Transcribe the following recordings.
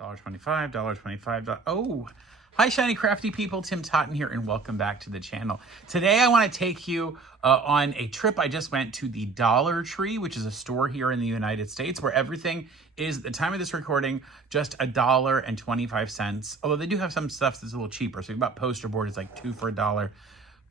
$1.25, $1.25. Oh, hi, Shiny Crafty People. Tim Totten here, and welcome back to the channel. Today, I want to take you on a trip. I just went to the Dollar Tree, which is a store here in the United States, where everything is, at the time of this recording, just $1.25. Although they do have some stuff that's a little cheaper. So, about poster board is like 2 for $1.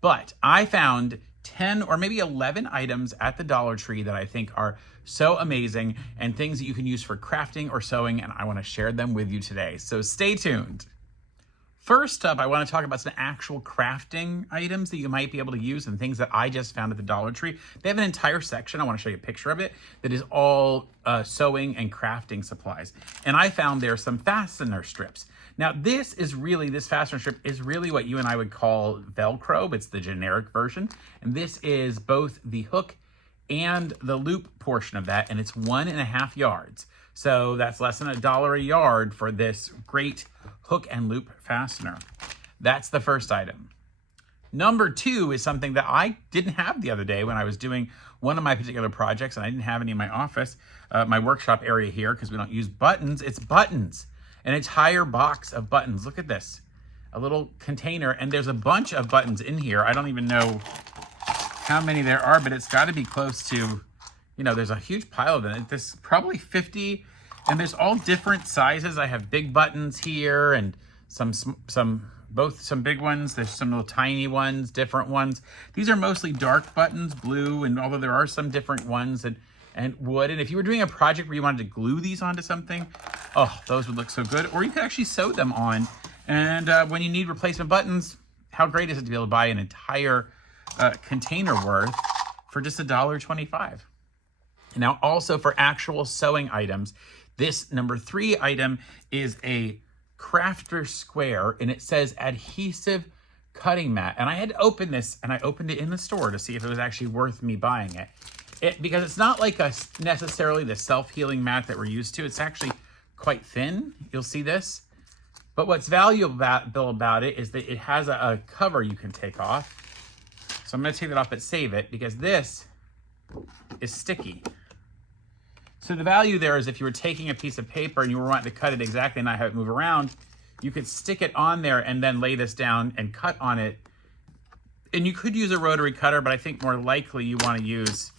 But I found 10 or maybe 11 items at the Dollar Tree that I think are so amazing and things that you can use for crafting or sewing, and I want to share them with you today. So stay tuned. First up, I want to talk about some actual crafting items that you might be able to use and things that I just found at the Dollar Tree. They have an entire section, I want to show you a picture of it, that is all sewing and crafting supplies. And I found there some fastener strips. Now this fastener strip is really what you and I would call Velcro, but it's the generic version. And this is both the hook and the loop portion of that, and it's 1.5 yards. So that's less than $1 a yard for this great hook and loop fastener. That's the first item. Number 2 is something that I didn't have the other day when I was doing one of my particular projects, and I didn't have any in my office, my workshop area here, because we don't use buttons. It's buttons, an entire box of buttons. Look at this, a little container, and there's a bunch of buttons in here. I don't even know how many there are, but it's got to be close to, there's a huge pile of them. There's probably 50, and there's all different sizes. I have big buttons here and some big ones. There's some little tiny ones, different ones. These are mostly dark buttons, blue, and although there are some different ones and wood. And if you were doing a project where you wanted to glue these onto something, oh, those would look so good. Or you could actually sew them on. And when you need replacement buttons, how great is it to be able to buy an entire container worth for just $1.25. Now, also for actual sewing items, this number 3 item is a crafter square, and it says Adhesive Cutting Mat. And I had to open this, and I opened it in the store to see if it was actually worth me buying it. Because it's not like necessarily the self-healing mat that we're used to. It's actually quite thin. You'll see this. But what's valuable about it is that it has a cover you can take off. So I'm going to take that off but save it, because this is sticky. So the value there is if you were taking a piece of paper and you were wanting to cut it exactly and not have it move around, you could stick it on there and then lay this down and cut on it. And you could use a rotary cutter, but I think more likely you want to use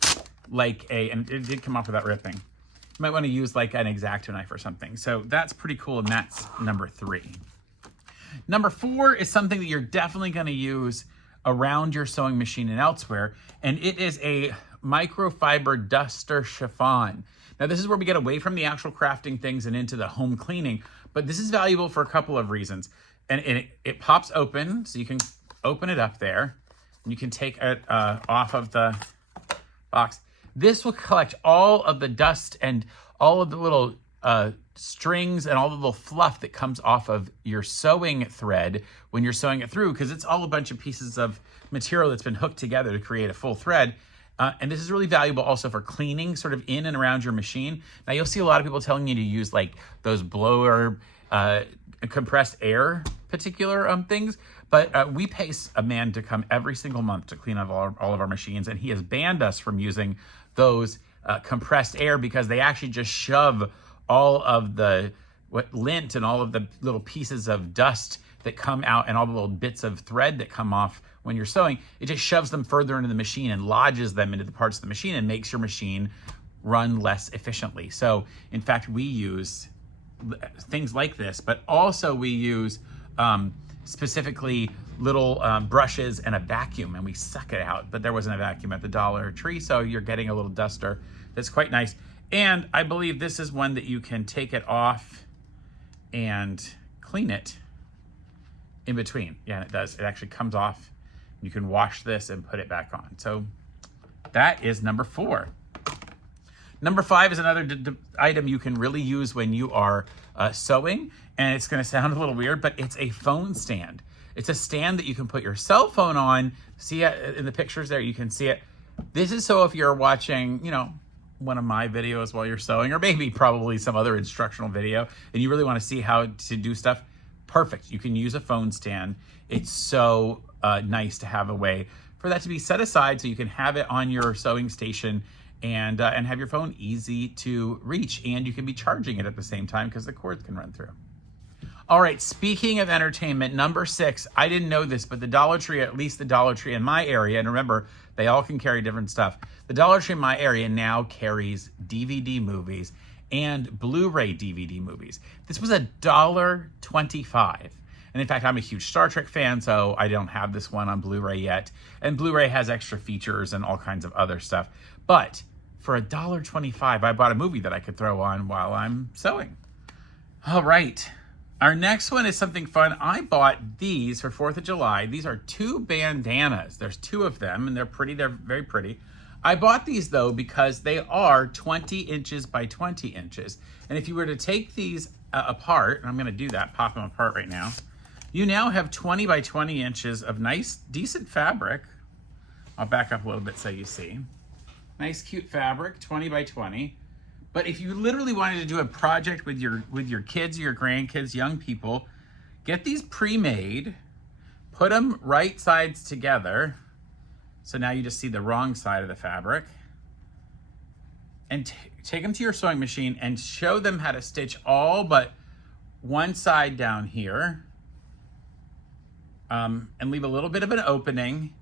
and it did come off without ripping. You might want to use like an X-Acto knife or something. So that's pretty cool, and that's number 3. Number 4 is something that you're definitely going to use around your sewing machine and elsewhere, and it is a Microfiber Duster chiffon. Now this is where we get away from the actual crafting things and into the home cleaning, but this is valuable for a couple of reasons. And it pops open, so you can open it up there, and you can take it off of the box. This will collect all of the dust and all of the little strings and all the little fluff that comes off of your sewing thread when you're sewing it through, because it's all a bunch of pieces of material that's been hooked together to create a full thread. And this is really valuable also for cleaning sort of in and around your machine. Now you'll see a lot of people telling you to use like those blower compressed air particular things, but we pay a man to come every single month to clean up all of our machines, and he has banned us from using those compressed air, because they actually just shove all of the lint and all of the little pieces of dust that come out and all the little bits of thread that come off when you're sewing. It just shoves them further into the machine and lodges them into the parts of the machine and makes your machine run less efficiently. So in fact, we use things like this, but also we use specifically little brushes and a vacuum, and we suck it out. But there wasn't a vacuum at the Dollar Tree, so you're getting a little duster that's quite nice. And I believe this is one that you can take it off and clean it in between. Yeah, and it does. It actually comes off. You can wash this and put it back on. So that is number 4. Number 5 is another item you can really use when you are sewing, and it's going to sound a little weird, but it's a phone stand. It's a stand that you can put your cell phone on. See it in the pictures there, you can see it. This is so if you're watching, one of my videos while you're sewing, or maybe probably some other instructional video, and you really want to see how to do stuff, perfect. You can use a phone stand. It's so nice to have a way for that to be set aside so you can have it on your sewing station and have your phone easy to reach, and you can be charging it at the same time because the cords can run through. All right, speaking of entertainment, number 6, I didn't know this, but the Dollar Tree, at least the Dollar Tree in my area, and remember, they all can carry different stuff. The Dollar Tree in my area now carries DVD movies and Blu-ray DVD movies. This was $1.25. And in fact, I'm a huge Star Trek fan, so I don't have this one on Blu-ray yet. And Blu-ray has extra features and all kinds of other stuff. But for $1.25, I bought a movie that I could throw on while I'm sewing. All right. Our next one is something fun. I bought these for 4th of July. These are 2 bandanas. There's 2 of them, and they're pretty. They're very pretty. I bought these, though, because they are 20 inches by 20 inches. And if you were to take these apart, and I'm going to do that, pop them apart right now, you now have 20 by 20 inches of nice, decent fabric. I'll back up a little bit so you see. Nice, cute fabric, 20 by 20. But if you literally wanted to do a project with your kids, your grandkids, young people, get these pre-made, put them right sides together. So now you just see the wrong side of the fabric. And take them to your sewing machine and show them how to stitch all but one side down here. And leave a little bit of an opening.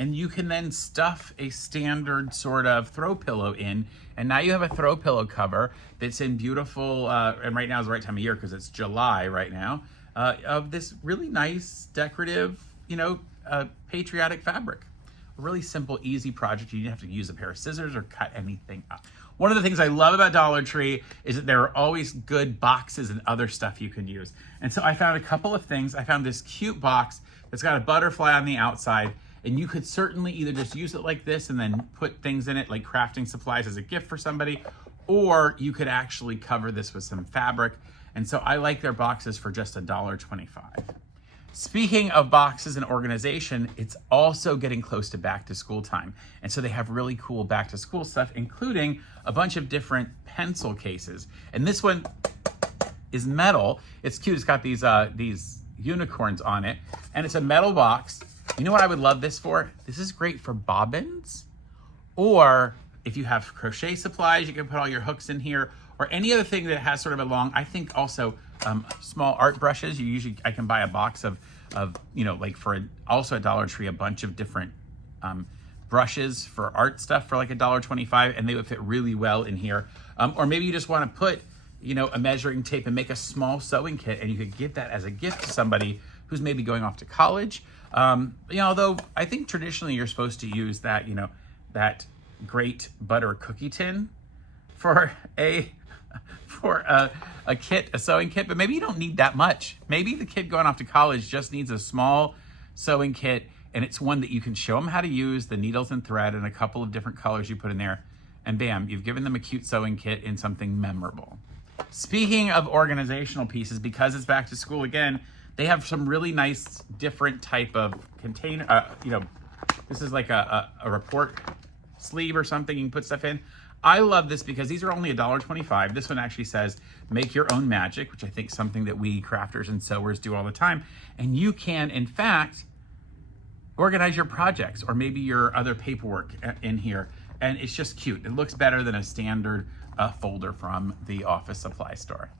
And you can then stuff a standard sort of throw pillow in. And now you have a throw pillow cover that's in beautiful, and right now is the right time of year because it's July right now, of this really nice, decorative, patriotic fabric. A really simple, easy project. You don't have to use a pair of scissors or cut anything up. One of the things I love about Dollar Tree is that there are always good boxes and other stuff you can use. And so I found a couple of things. I found this cute box that's got a butterfly on the outside. And you could certainly either just use it like this and then put things in it like crafting supplies as a gift for somebody, or you could actually cover this with some fabric. And so I like their boxes for just $1.25. Speaking of boxes and organization, it's also getting close to back to school time. And so they have really cool back to school stuff, including a bunch of different pencil cases. And this one is metal. It's cute. It's got these unicorns on it, and it's a metal box. You know what I would love this for? This is great for bobbins, or if you have crochet supplies, you can put all your hooks in here, or any other thing that has sort of a long, I think also small art brushes. I can buy a box of like for also a Dollar Tree, a bunch of different brushes for art stuff for like $1.25, and they would fit really well in here. Or maybe you just want to put, a measuring tape and make a small sewing kit, and you could give that as a gift to somebody who's maybe going off to college. Although I think traditionally you're supposed to use that, that great butter cookie tin for a kit, a sewing kit, but maybe you don't need that much. Maybe the kid going off to college just needs a small sewing kit, and it's one that you can show them how to use, the needles and thread and a couple of different colors you put in there, and bam, you've given them a cute sewing kit in something memorable. Speaking of organizational pieces, because it's back to school again, they have some really nice different type of container. This is like a report sleeve or something you can put stuff in. I love this because these are only $1.25. This one actually says, make your own magic, which I think is something that we crafters and sewers do all the time. And you can, in fact, organize your projects or maybe your other paperwork in here. And it's just cute. It looks better than a standard folder from the office supply store.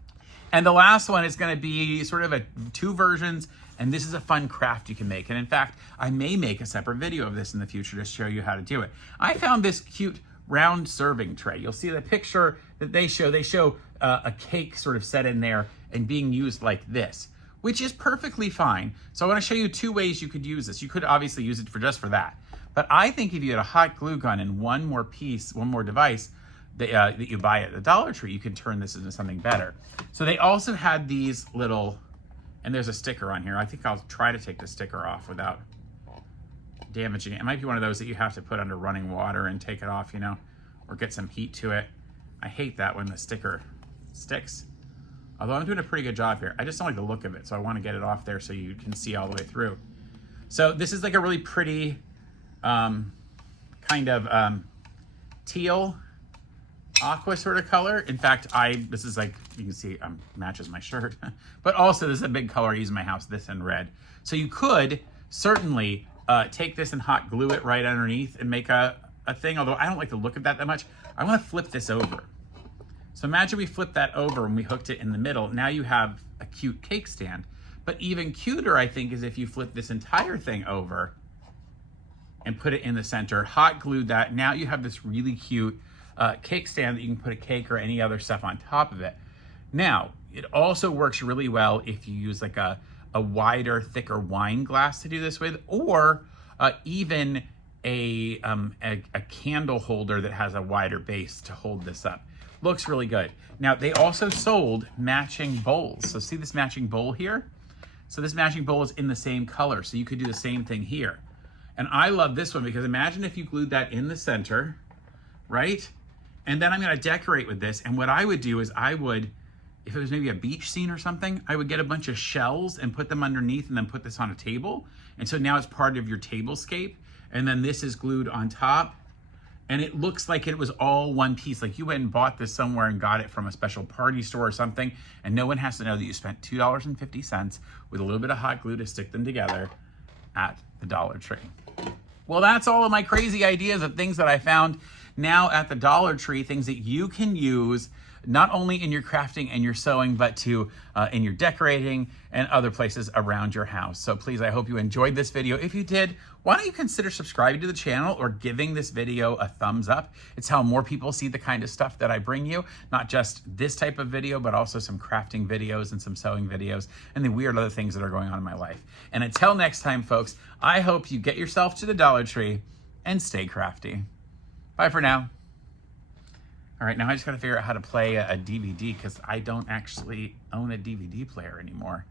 And the last one is going to be sort of two versions, and this is a fun craft you can make. And in fact, I may make a separate video of this in the future to show you how to do it. I found this cute round serving tray. You'll see the picture that they show. They show a cake sort of set in there and being used like this, which is perfectly fine. So I want to show you two ways you could use this. You could obviously use it for just for that. But I think if you had a hot glue gun and one more device, that you buy at the Dollar Tree, you can turn this into something better. So they also had these little, and there's a sticker on here. I think I'll try to take the sticker off without damaging it. It might be one of those that you have to put under running water and take it off, or get some heat to it. I hate that when the sticker sticks. Although I'm doing a pretty good job here. I just don't like the look of it, so I want to get it off there so you can see all the way through. So this is like a really pretty kind of teal aqua sort of color. In fact, this is like, you can see matches my shirt, but also this is a big color I use in my house, this and red. So you could certainly take this and hot glue it right underneath and make a a thing, although I don't like the look of that much. I want to flip this over. So imagine we flip that over and we hooked it in the middle. Now you have a cute cake stand. But even cuter, I think, is if you flip this entire thing over and put it in the center, hot glued that. Now you have this really cute cake stand that you can put a cake or any other stuff on top of it. Now, it also works really well if you use like a wider, thicker wine glass to do this with, or even a candle holder that has a wider base to hold this up. Looks really good. Now, they also sold matching bowls. So see this matching bowl here? So this matching bowl is in the same color, so you could do the same thing here. And I love this one because imagine if you glued that in the center, right? And then I'm gonna decorate with this, and what I would do is I would, if it was maybe a beach scene or something, I would get a bunch of shells and put them underneath and then put this on a table. And so now it's part of your tablescape, and then this is glued on top. And it looks like it was all one piece. Like you went and bought this somewhere and got it from a special party store or something, and no one has to know that you spent $2.50 with a little bit of hot glue to stick them together at the Dollar Tree. Well, that's all of my crazy ideas of things that I found now at the Dollar Tree, things that you can use not only in your crafting and your sewing, but to in your decorating and other places around your house. So please, I hope you enjoyed this video. If you did, why don't you consider subscribing to the channel or giving this video a thumbs up? It's how more people see the kind of stuff that I bring you, not just this type of video, but also some crafting videos and some sewing videos and the weird other things that are going on in my life. And until next time, folks, I hope you get yourself to the Dollar Tree and stay crafty. Bye for now. All right, now I just gotta figure out how to play a DVD because I don't actually own a DVD player anymore.